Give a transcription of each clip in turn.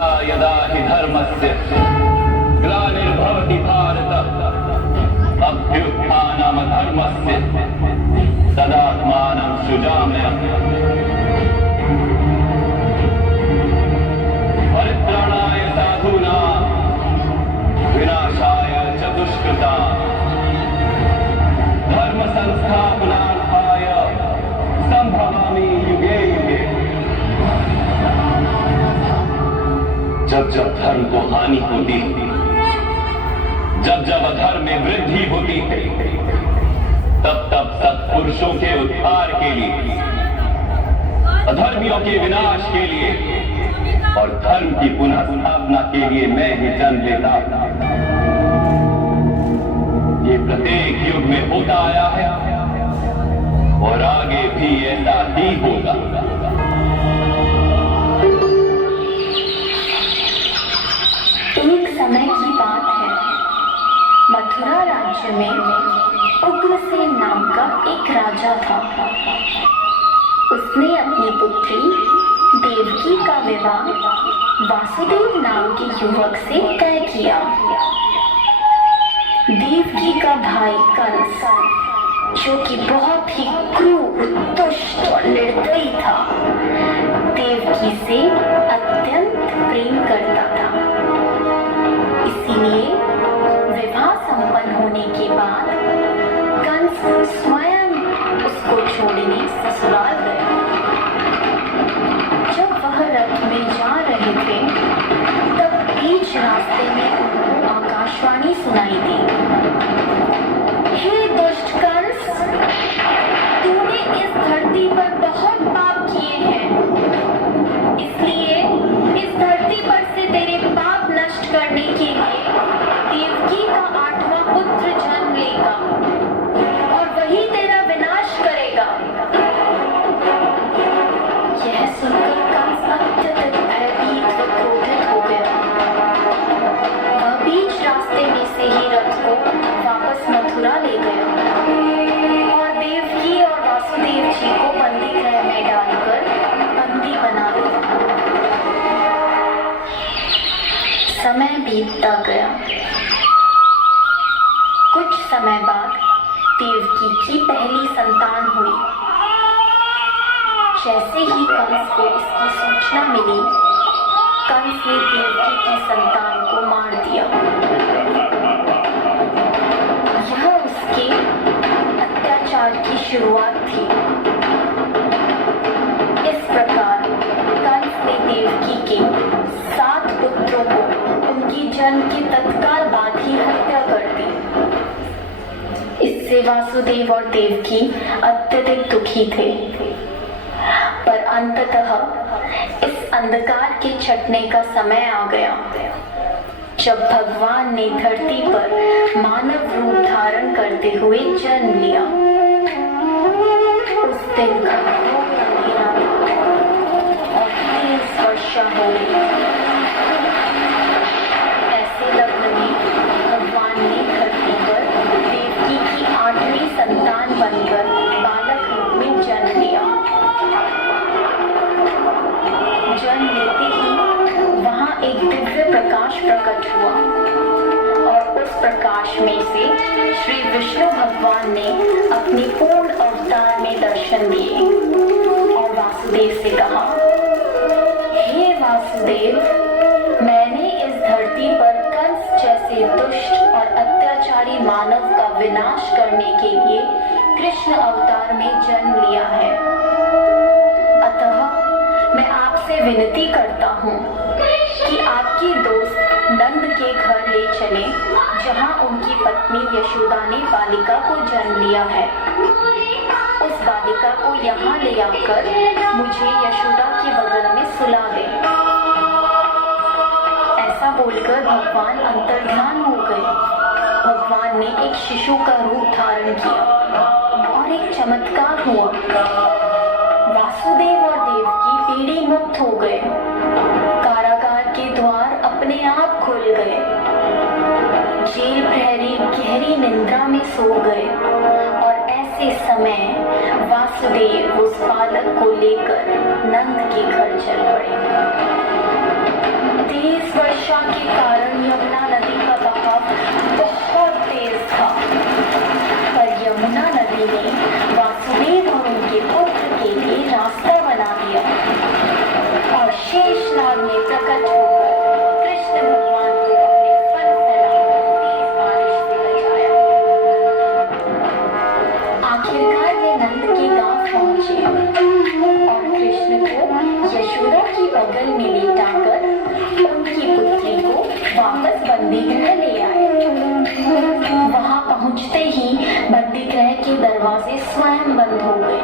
यदा हि धर्मस्य ग्लानिर्भवति भारत अभ्युत्थानमधर्मस्य तदात्मानं सृजाम्यहम् परित्राणाय साधूनां विनाशाय च दुष्कृतां धर्म संस्थापनार्थाय संभवामि युगे युगे। जब जब धर्म को हानि होती है, जब जब अधर्म में वृद्धि होती है, तब तब सत्पुरुषों के उद्धार के लिए, अधर्मियों के विनाश के लिए और धर्म की पुनः स्थापना के लिए मैं ही जन्म लेता हूं। ये प्रत्येक युग में होता आया है और आगे भी ऐसा ही होगा। एक समय की बात है, मथुरा राज्य में उग्रसेन नाम का एक राजा था। उसने अपनी पुत्री देवकी का विवाह वासुदेव नाम के युवक से तय किया। देवकी का भाई कंस, जो कि बहुत ही क्रूर, दुष्ट और निर्दयी था, देवकी से अत्यंत प्रेम करता था। इसीलिए विवाह संपन्न होने के बाद कंस स्वयं उसको छोड़ने ससुराल गया। जब वह रथ में जा रहे थे, तब बीच रास्ते में उनको आकाशवाणी सुनाई दी। हे दुष्ट कंस, तूने इस धरती पर बहुत पाप किए हैं, इसलिए इस धरती पर से तेरे पाप नष्ट करने के लिए देवकी का 8वां पुत्र जन्म लेगा और वही तेरा विनाश करेगा। यह सुनकर कंस अत्यधिक भयभीत व क्रोधित हो गया। वह बीच रास्ते में से ही रथ को वापस मथुरा ले गया और देवकी और वासुदेव जी को बंदी गृह में डालकर बंदी बना दिया। समय बीतता गया। कुछ समय बाद देवकी की पहली संतान हुई। जैसे ही कंस को इसकी सूचना मिली, कंस ने देवकी की संतान को मार दिया। यह उसके अत्याचार की शुरुआत थी। इस प्रकार कंस ने देवकी के 7 पुत्रों को उनकी जन्म के तत्काल बाद ही हत्या कर दी। इससे वासुदेव और देवकी अत्यधिक दुखी थे, पर अंततः इस अंधकार के छटने का समय आ गया, जब भगवान ने धरती पर मानव रूप धारण करते हुए जन्म लिया। उस दिन का घोर अंधेरा और तेज वर्षा हो गई। ऐसे लग्न में भगवान ने धरती पर देवकी की 8वीं संतान बनकर बालक रूप में जन्म लिया। जन्म लेते ही वहां एक दिव्य प्रकाश प्रकट हुआ और उस प्रकाश में से श्री विष्णु भगवान ने अपनी पूर्ण अवतार में दर्शन दिए और वासुदेव से कहा, हे वासुदेव, मैंने इस धरती पर कंस जैसे दुष्ट और अत्याचारी मानव का विनाश करने के लिए कृष्ण अवतार में जन्म लिया है। अतः मैं आपसे विनती करता हूँ कि आपकी दोस्त नंद के घर ले चलें, जहाँ उनकी पत्नी यशोदा ने बालिका को जन्म लिया है। उस बालिका को यहाँ ले आकर मुझे यशोदा के बगल में सुला दें। ऐसा बोलकर भगवान अंतर्ध्यान हो गए। भगवान ने एक शिशु का रूप धारण किया और एक चमत्कार हुआ। वासुदेव और देवकी पीढ़ी मुक्त हो गए। कारागार के द्वार अपने आप खुल गए। जेल प्रहरी गहरी निंद्रा में सो गए और ऐसे समय वासुदेव उस बालक को लेकर नंद के घर चल पड़े। दरवाजे स्वयं बंद हो गए।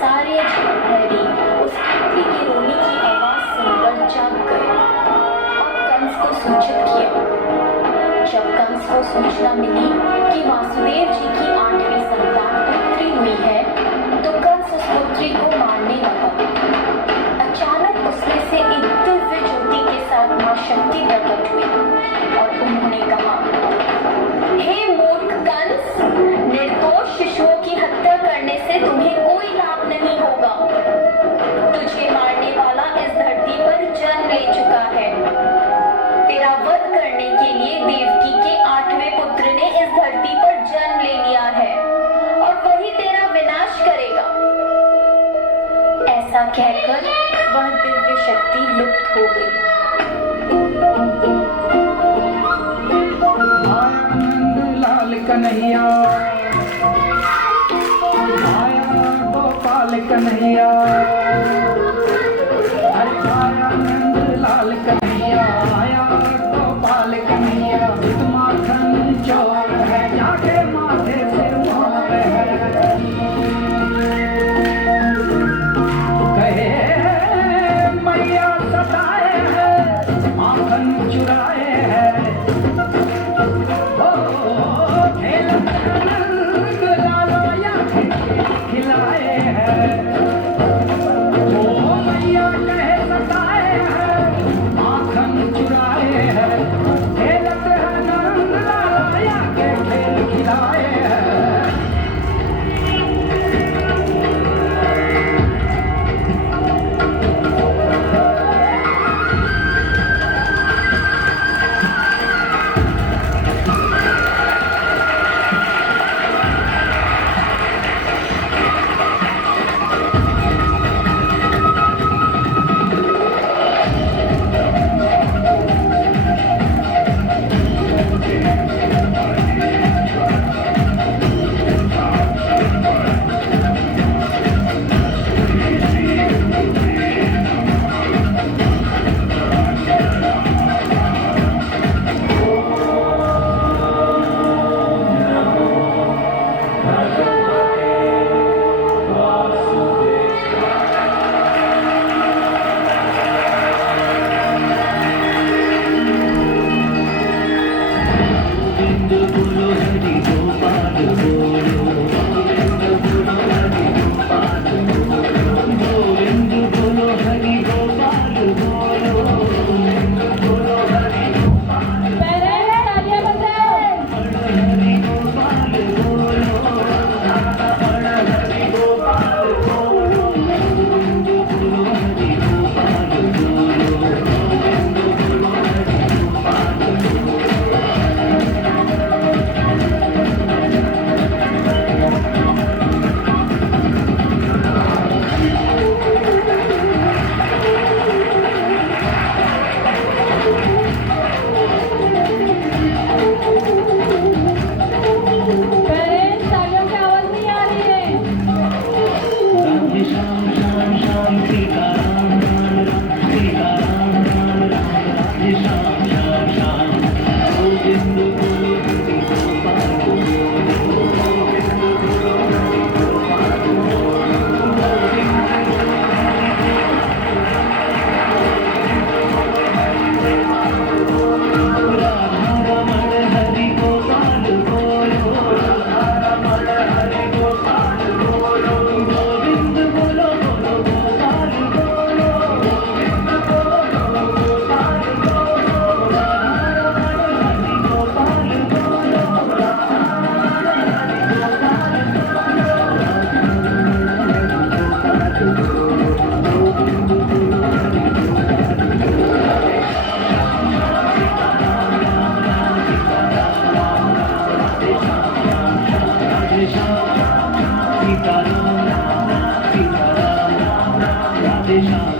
सारे ठहरी उस पुत्री की रोने की आवाज सुनकर जाग गए और कंस को सूचित किया। जब कंस को सूचना मिली कि वासुदेव जी की 8वीं संतान पुत्री हुई है, तो कंस उस पुत्री को मारने लगा। अचानक उसमें से एक दिव्य ज्योति के साथ मां शक्ति प्रकट हुई और उन्होंने कहा, हे मूर्ख कंस, निर्दोष शिशुओं की हत्या करने से तुम्हें कोई लाभ नहीं होगा। तुझे मारने वाला इस धरती पर जन्म ले चुका है। तेरा वध करने के लिए देवकी के 8वें पुत्र ने इस धरती पर जन्म ले लिया है और वही तेरा विनाश करेगा। ऐसा कहकर वह दिव्य शक्ति लुप्त हो गई। लाल कन्हैया आया, गोपाल कन्हैया, अरे आया नंद लाल कन्हैया, आया गोपाल कन्हैया। माखन चोर है, जाके माथे से मोर है, कहे मैया सताए है, माखन चुराए है। खिलाए हैं, ओ मैया कहे सताए हैं, माखन चुराए हैं, खेलत है नंद लाया के खेल खिलाए हैं। Radhe Shyam,